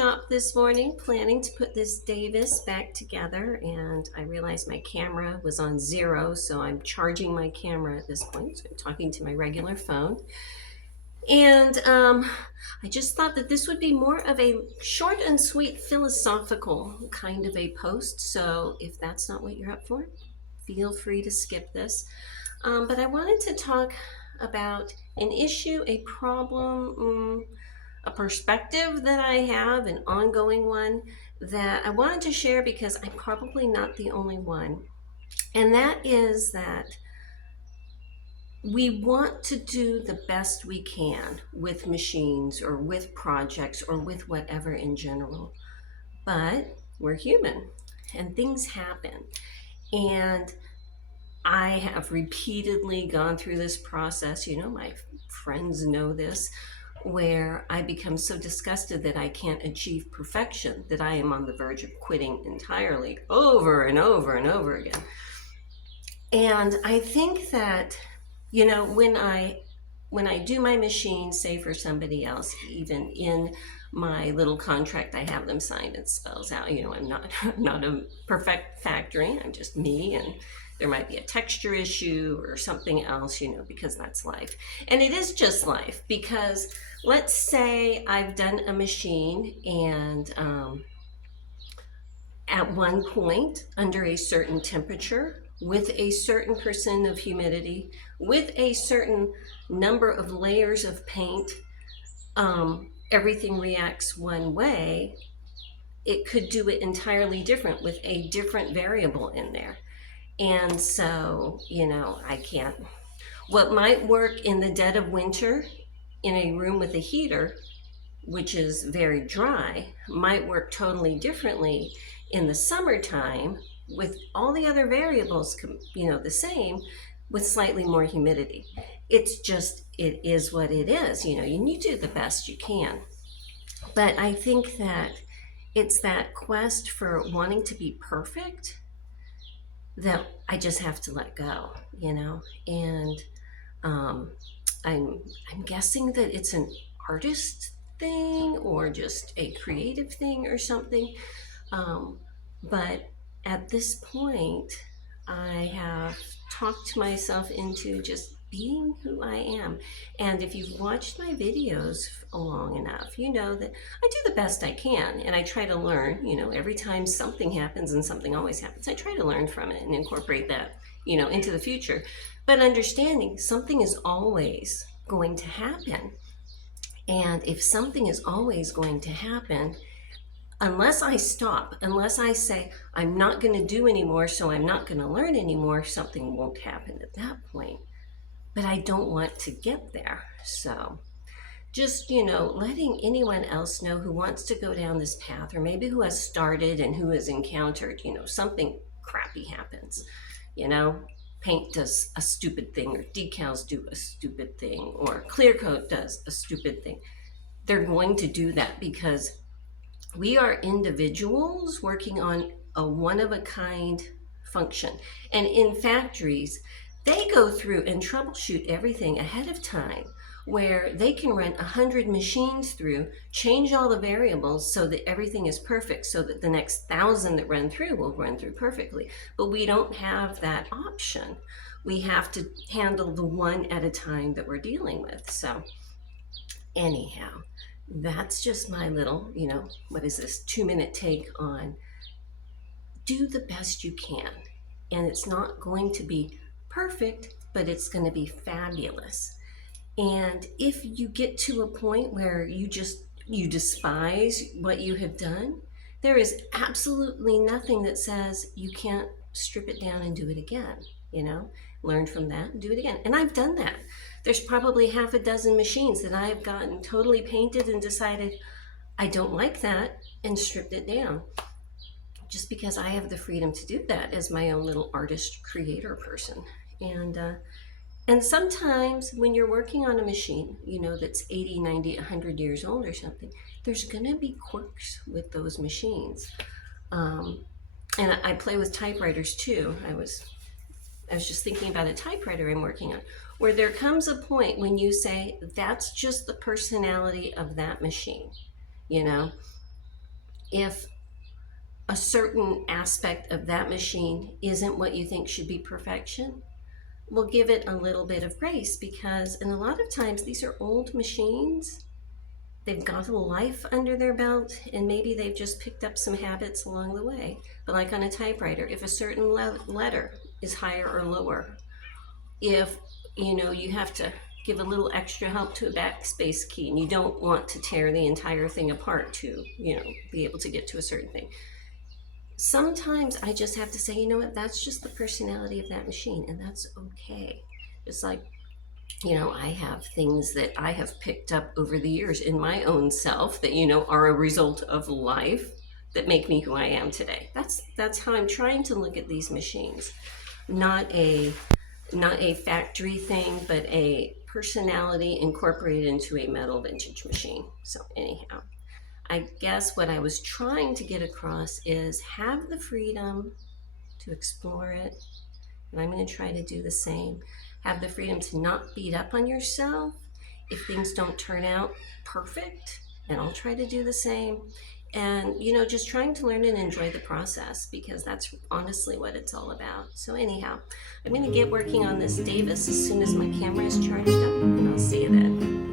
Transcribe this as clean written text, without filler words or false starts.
shop this morning planning to put this Davis back together, and I realized my camera was on 0, so I'm charging my camera at this point. So I'm talking to my regular phone. And I just thought that this would be more of a short and sweet philosophical kind of a post. So if that's not what you're up for, feel free to skip this. But I wanted to talk about an issue, a problem, a perspective that I have, an ongoing one that I wanted to share because I'm probably not the only one. And that is that we want to do the best we can with machines or with projects or with whatever in general. But we're human and things happen. And I have repeatedly gone through this process. You know, my friends know this, where I become so disgusted that I can't achieve perfection that I am on the verge of quitting entirely over and over and over again. And I think that, you know, when I do my machine, say for somebody else, even in my little contract I have them signed, it spells out, you know, I'm not a perfect factory, I'm just me, and there might be a texture issue or something else, you know, because that's life. And it is just life, because let's say I've done a machine and at one point under a certain temperature, with a certain percent of humidity, with a certain number of layers of paint, everything reacts one way. It could do it entirely different with a different variable in there. And so, you know, I can't, what might work in the dead of winter in a room with a heater, which is very dry, might work totally differently in the summertime with all the other variables, you know, the same, with slightly more humidity. It's just, it is what it is, you know, and you do the best you can. But I think that it's that quest for wanting to be perfect that I just have to let go, you know. And I'm guessing that it's an artist thing or just a creative thing or something. But at this point, I have talked myself into just being who I am. And if you've watched my videos long enough, you know that I do the best I can, and I try to learn. You know, every time something happens, and something always happens, I try to learn from it and incorporate that, you know, into the future. But understanding something is always going to happen. And if something is always going to happen, unless I stop, unless I say, I'm not going to do anymore, so I'm not going to learn anymore, something won't happen at that point. But I don't want to get there. So just, you know, letting anyone else know who wants to go down this path, or maybe who has started and who has encountered, you know, something crappy happens, you know, paint does a stupid thing, or decals do a stupid thing, or clear coat does a stupid thing. They're going to do that because we are individuals working on a one-of-a-kind function. And in factories, they go through and troubleshoot everything ahead of time, where they can run 100 machines through, change all the variables so that everything is perfect, so that the next 1,000 that run through will run through perfectly. But we don't have that option. We have to handle the one at a time that we're dealing with. So anyhow, that's just my little, you know, what is this, 2-minute take on do the best you can. And it's not going to be perfect, but it's going to be fabulous. And if you get to a point where you despise what you have done, there is absolutely nothing that says you can't strip it down and do it again, you know, learn from that and do it again. And I've done that. There's probably 6 machines that I've gotten totally painted and decided I don't like that and stripped it down, just because I have the freedom to do that as my own little artist creator person. And sometimes when you're working on a machine, you know, that's 80, 90, 100 years old or something, there's going to be quirks with those machines. And I play with typewriters too. I was just thinking about a typewriter I'm working on, where there comes a point when you say, that's just the personality of that machine, you know? If a certain aspect of that machine isn't what you think should be perfection, we'll give it a little bit of grace, because and a lot of times these are old machines. They've got a life under their belt, and maybe they've just picked up some habits along the way. But like on a typewriter, if a certain letter is higher or lower, if you have to give a little extra help to a backspace key and you don't want to tear the entire thing apart to be able to get to a certain thing, sometimes I just have to say, you know what, that's just the personality of that machine, and that's okay. It's like, I have things that I have picked up over the years in my own self that, are a result of life that make me who I am today. That's how I'm trying to look at these machines. Not a factory thing, but a personality incorporated into a metal vintage machine. So anyhow, I guess what I was trying to get across is have the freedom to explore it. And I'm going to try to do the same. Have the freedom to not beat up on yourself if things don't turn out perfect. And I'll try to do the same. And, just trying to learn and enjoy the process, because that's honestly what it's all about. So anyhow, I'm going to get working on this Davis as soon as my camera is charged up, and I'll see you then.